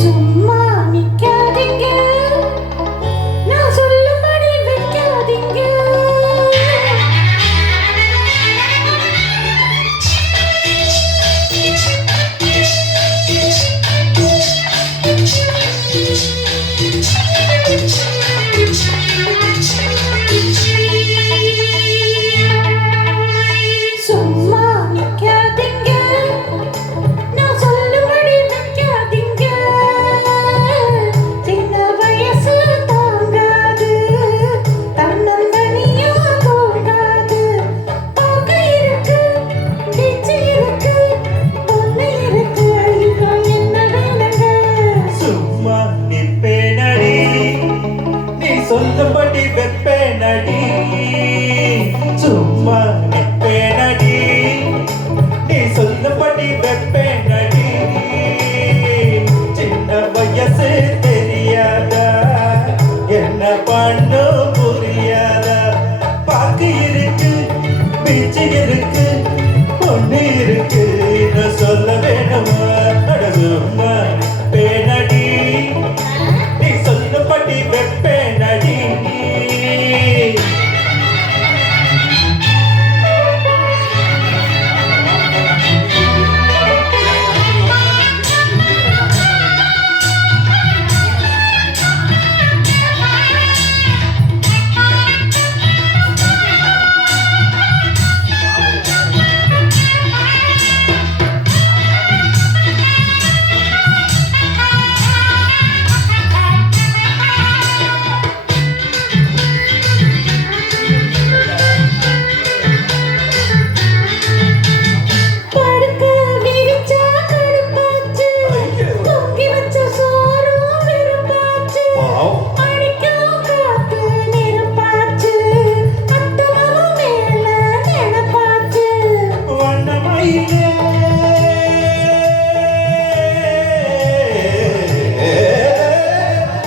சும்மா நிக்காதீங்க, நான் சொல்லும்படி வைக்காதீங்க. சும்மா நிக்காதீங்க, நான் சொல்லும்படி வைக்காதீங்க. சின்ன வயசு தாங்காது, தன்னந்தனியா தூங்காது. பார்க்க இருக்கு, பேச்சு இருக்கு, பொண்ணு இருக்கு, இன்னும் என்ன வேணுங்க? சும்மா நிப்பேனடி, நீ சொன்னபடி வெப்பேனடி. சும்மா நிப்பேனடி, நீ சொன்னபடி வெப்பேனடி. சின்ன வயசு தெரியாதா, என்ன பண்ணு புரியாதா? பாக்கு இருக்கு, பீச்சு இருக்கு, பொண்ணு இருக்கு, இன்னும் சொல்ல வேணுமா? அட சும்மா நிப்பேனடி, நீ சொன்னபடி வெப்பேனடி. படுக்க விரிச்சா கடுப்பாச்சு, தூக்கி வச்ச சோறும் வெறுப்பாச்சு. அடிக்கும் காத்து நெருப்பாச்சு, அத்தமாவும் மேல நினைப்பாச்சு. வண்ணமயிலே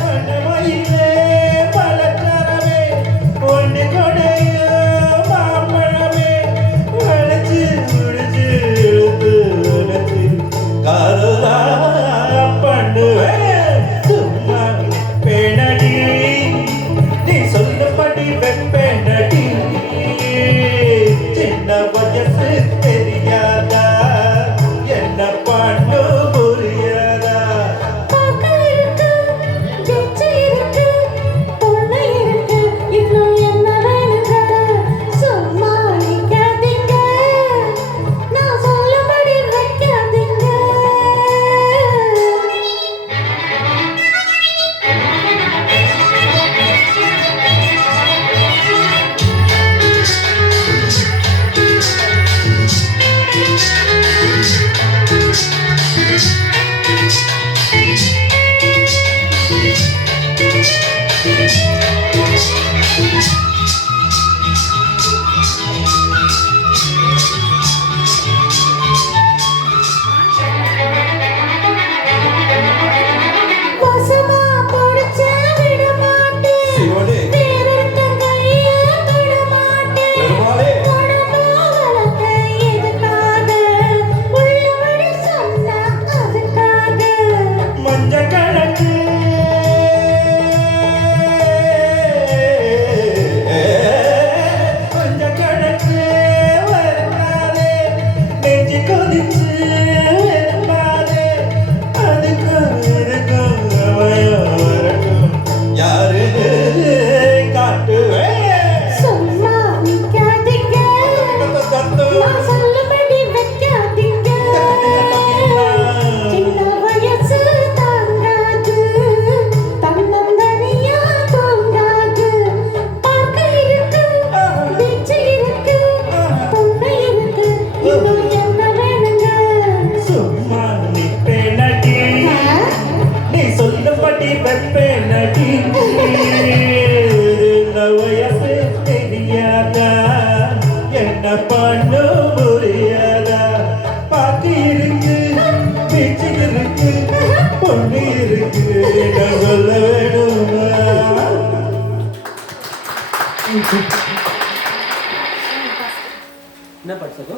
வண்ணமயிலே பழத்தரவே, ஒன்று கொடையோ மாம்பழமே, வளைச்சு முடிச்சு இழுத்து உனச்சு காதலா பண்ணுவேன். சும்மா நிப்பேனடி, நீ சொன்னபடி வெப்பேனடி. சின்ன வயசு தெரியாதா, என்ன பண்ணு புரியாதா? பார்க்க இருக்கு, பேச்சு இருக்கு, பொண்ணு இருக்கு, இன்னும் என்ன வேணுங்க? சும்மா நிக்காதீங்க, நான் சொல்லும்படி வைக்காதீங்க. வசமா புடிச்ச விட மாட்டேன், சிவனே, வேறொருத்தன் கைய தொட மாட்டேன். பெருமாளே, உடம்பு வளர்த்த எதுக்காக, உள்ளபடி சொன்னா அதுக்காக. மஞ்ச கணக்கு மஞ்ச கணக்கு வருமாதே, நெஞ்சு கொதிச்சு வருமாதே. அதுக்கும் இதுக்கும் அவயம் வரட்டும், யாருன்னு காட்டுவேன். சும்மா நிக்காதீங்க, நான் சொல்லும்படி வைக்காதீங்க. சின்ன வயசு தாங்காது, தன்னந்தனியா தூங்காது. பார்க்க இருக்கு, பேச்சு இருக்கு, பொண்ணு இருக்கு, இன்னும் என்ன வேணுங்க? சும்மா நிப்பேனடி, நீ சொன்னபடி வெப்பேனடி. இந்த வயசு தெரியாதா, என்ன பண்ணு புரியாதா? பாக்கு இருக்கு, பீச்சு இருக்கு, பொண்ணு இருக்கு, நான் சொல்ல வேணுமா? என்ன படிச்சதோ